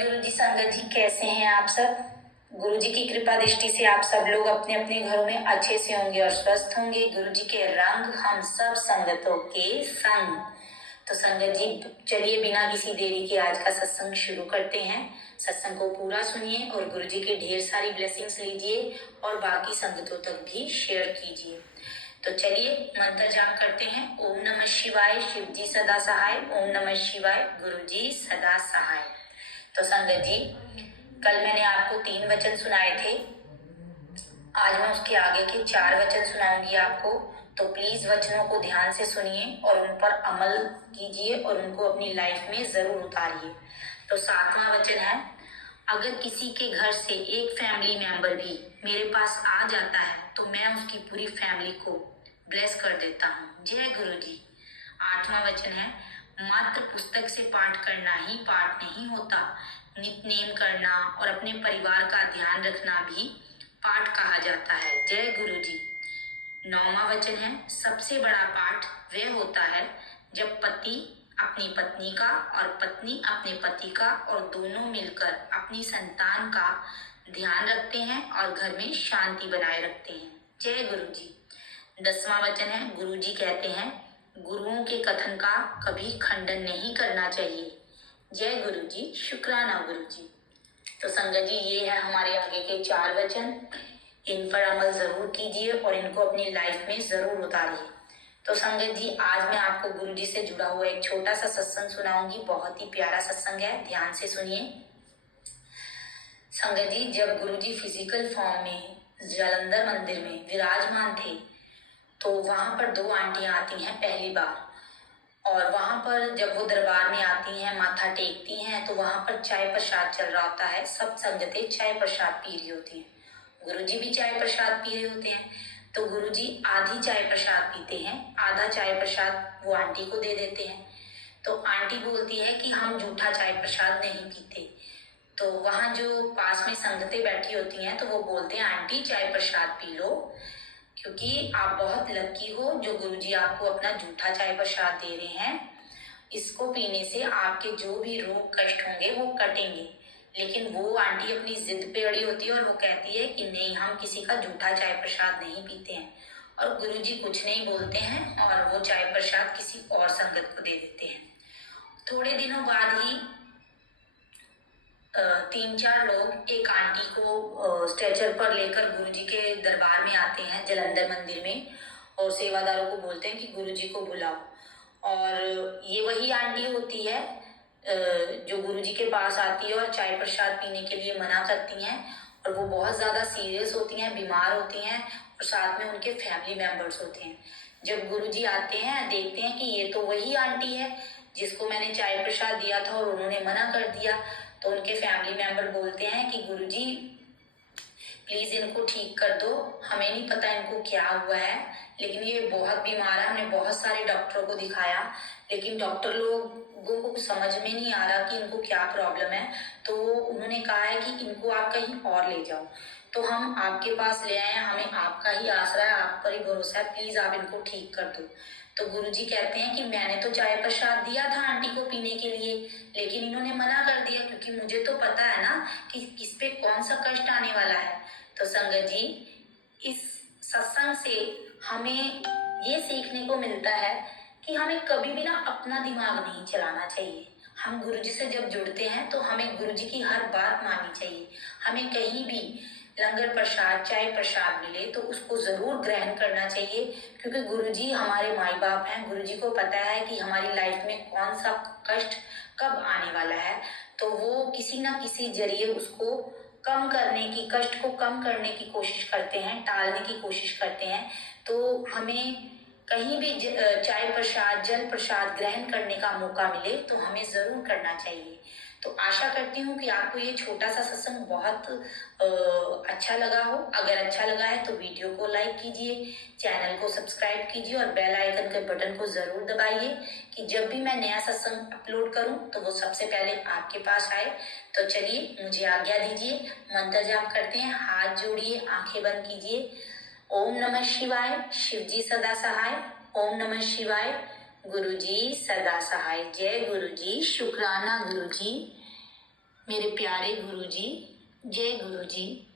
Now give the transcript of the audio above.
गुरु जी। संगत जी, कैसे हैं आप सब? गुरु जी की कृपा दृष्टि से आप सब लोग अपने अपने घरों में अच्छे से होंगे और स्वस्थ होंगे। गुरु जी के रंग हम सब संगतों के संग। तो संगत जी, चलिए बिना किसी देरी के आज का सत्संग शुरू करते हैं। सत्संग को पूरा सुनिए और गुरु जी के ढेर सारी ब्लेसिंग्स लीजिए और बाकी संगतों तक भी शेयर कीजिए। तो चलिए मंत्र जाप करते हैं। ओम नमः शिवाय, शिव जी सदा सहाय। ओम नमः शिवाय, गुरु जी सदा सहाय। तो संगत जी, कल मैंने आपको 3 वचन सुनाए थे। आज मैं उसके आगे के 4 वचन सुनाऊंगी आपको। तो प्लीज वचनों को ध्यान से सुनिए और उन पर अमल कीजिए और उनको अपनी लाइफ में जरूर उतारिए। तो 7वां वचन है, अगर किसी के घर से एक फैमिली मेंबर भी मेरे पास आ जाता है तो मैं उसकी पूरी फैमिली को ब्लेस कर देता हूँ। जय गुरु जी। 8वां वचन है, मात्र पुस्तक से पाठ करना ही पाठ नहीं होता, नित्य करना और अपने परिवार का ध्यान रखना भी पाठ कहा जाता है। जय गुरु जी। 9वां वचन है, सबसे बड़ा पाठ वह होता है जब पति अपनी पत्नी का और पत्नी अपने पति का और दोनों मिलकर अपनी संतान का ध्यान रखते हैं और घर में शांति बनाए रखते हैं। जय गुरु जी। 10वां वचन है, गुरु जी कहते हैं गुरुओं के कथन का कभी खंडन नहीं करना चाहिए। जय गुरु जी। शुक्राना गुरु जी। तो संगत जी, ये है हमारे आगे के 4 वचन। इन पर अमल जरूर कीजिए और इनको अपनी लाइफ में जरूर उतारिए। तो संगत जी, आज मैं आपको गुरु जी से जुड़ा हुआ एक छोटा सा सत्संग सुनाऊंगी। बहुत ही प्यारा सत्संग है, ध्यान से सुनिए। संगत जी, जब गुरु जी फिजिकल फॉर्म में जालंधर मंदिर में विराजमान थे तो वहां पर 2 आंटियां आती हैं पहली बार। और वहां पर जब वो दरबार में आती हैं, माथा टेकती हैं, तो वहां पर चाय प्रसाद चल रहा होता है। सब संगतें चाय प्रसाद पी रही होती हैं, गुरुजी भी चाय प्रसाद पी रहे होते हैं। तो गुरुजी आधी चाय प्रसाद पीते हैं, आधा चाय प्रसाद वो आंटी को दे देते हैं। तो आंटी बोलती है कि हम जूठा चाय प्रसाद नहीं पीते। तो वहां जो पास में संगतें बैठी होती हैं तो वो बोलते हैं, आंटी चाय प्रसाद पी लो, क्योंकि आप बहुत लकी हो जो गुरुजी आपको अपना जूठा चाय प्रसाद दे रहे हैं। इसको पीने से आपके जो भी रोग कष्ट होंगे वो कटेंगे। लेकिन वो आंटी अपनी जिद पे अड़ी होती है और वो कहती है कि नहीं, हम किसी का जूठा चाय प्रसाद नहीं पीते हैं। और गुरुजी कुछ नहीं बोलते हैं और वो चाय प्रसाद किसी और संगत को दे देते हैं। थोड़े दिनों बाद ही 3-4 लोग एक आंटी को स्ट्रेचर पर लेकर गुरुजी के दरबार में आते हैं जालंधर मंदिर में और सेवादारों को बोलते हैं कि गुरुजी को बुलाओ। और ये वही आंटी होती है जो गुरुजी के पास आती है और चाय प्रसाद पीने के लिए मना करती हैं। और वो बहुत ज़्यादा सीरियस होती हैं, बीमार होती हैं और साथ में उनके फैमिली मेंबर्स होते हैं। जब गुरुजी आते हैं, देखते हैं कि ये तो वही आंटी है जिसको मैंने चाय प्रसाद दिया था और उन्होंने मना कर दिया। तो उनके फैमिली मेंबर बोलते हैं कि गुरुजी प्लीज इनको ठीक कर दो, हमें नहीं पता इनको क्या हुआ है, लेकिन ये बहुत बीमार है। हमने बहुत सारे डॉक्टरों को दिखाया लेकिन डॉक्टर लोगों को समझ में नहीं आ रहा कि इनको क्या प्रॉब्लम है। तो उन्होंने कहा है कि इनको आप कहीं और ले जाओ। तो हम आपके पास ले आए हैं, हमें आपका ही आसरा है, आप पर ही भरोसा है, प्लीज आप इनको ठीक कर दो। तो गुरुजी कहते हैं कि मैंने तो चाय प्रसाद दिया था आंटी को पीने के लिए, लेकिन इन्होंने मना कर दिया, क्योंकि मुझे तो पता है ना कि किस पे कौन सा कष्ट आने वाला है। तो संगत जी, इस सत्संग से हमें ये सीखने को मिलता है कि हमें कभी भी ना अपना दिमाग नहीं चलाना चाहिए। हम गुरुजी से जब जुड़ते हैं तो हमें गुरुजी की हर बात माननी चाहिए। हमें कहीं भी लंगर प्रसाद, चाय प्रसाद मिले तो उसको जरूर ग्रहण करना चाहिए, क्योंकि गुरुजी हमारे माई बाप हैं। गुरुजी को पता है कि हमारी लाइफ में कौन सा कष्ट कब आने वाला है, तो वो किसी ना किसी जरिए उसको कम करने की, कष्ट को कम करने की कोशिश करते हैं, टालने की कोशिश करते हैं। तो हमें कहीं भी चाय प्रसाद, जल प्रसाद ग्रहण करने का मौका मिले तो हमें जरूर करना चाहिए। तो आशा करती हूँ कि आपको ये छोटा सा सत्संग बहुत अच्छा लगा हो। अगर अच्छा लगा है तो वीडियो को लाइक कीजिए, चैनल को सब्सक्राइब कीजिए और बेल आइकन के बटन को जरूर दबाइए कि जब भी मैं नया सत्संग अपलोड करूं तो वो सबसे पहले आपके पास आए। तो चलिए, मुझे आज्ञा दीजिए, मंत्र जाप करते हैं। हाथ जोड़िए, आंखें बंद कीजिए। ओम नमः शिवाय, शिव जी सदा सहाय। ओम नमः शिवाय, गुरु जी सदा सहाय। जय गुरु जी। शुक्राना गुरु जी। मेरे प्यारे गुरुजी, जय गुरुजी।